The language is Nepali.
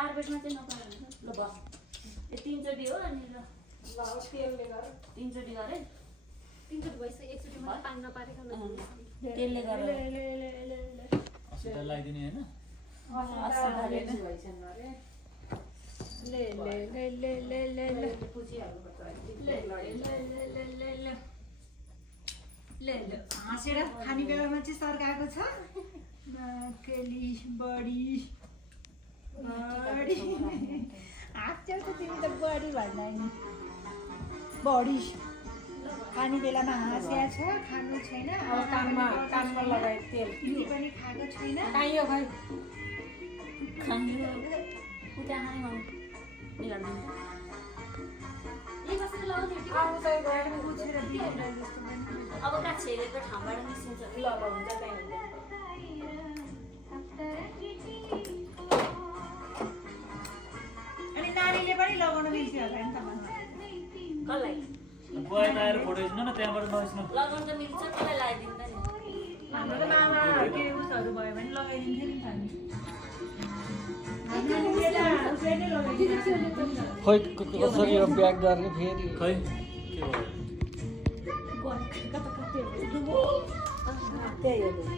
कार्पेटमा चाहिँ नपाएर ल बस यो तीनचोटि हो अनि ल तेलले गर तीनचोटि गरे तीनचोटि भइसक्यो एकचोटि मात्रै पानी नपारेको तेलले गरेर अस्ति लगाइदिने हैन हाँसेर खाने बेलामा चाहिँ सर्काएको छ नक्कली बडी हाँस्छौ त तिमी त बडी भन्दा नि बडी खाने बेलामा हाँस्या छ खानु छैन अब कानमा लगाए तेल तिमी पनि खाएको छैन खाइयो खै खायो उता खाने मन निकाल्नु आउनु त गएर बुझेर बिग्रेर जस्तो पनि अब कहाँ छेलेको ठाउँबाट निस्किन्छ ल हुन्छ त्यही हुन्छ अनि नानीले पनि लगाउन मिल्छ होला नि तपाईँलाई कसलाई बुवा आएर फोटो खिच्नु न त्यहाँबाट नखिच्नु लगाउनु त मिल्छ कसलाई लगाइदिन्छ नि हाम्रो त मामा के उसहरू भयो भने लगाइदिन्थ्यो नि त नि खोइ कसरी यो प्याक गर्ने फेरि खै के भयो त्यही हो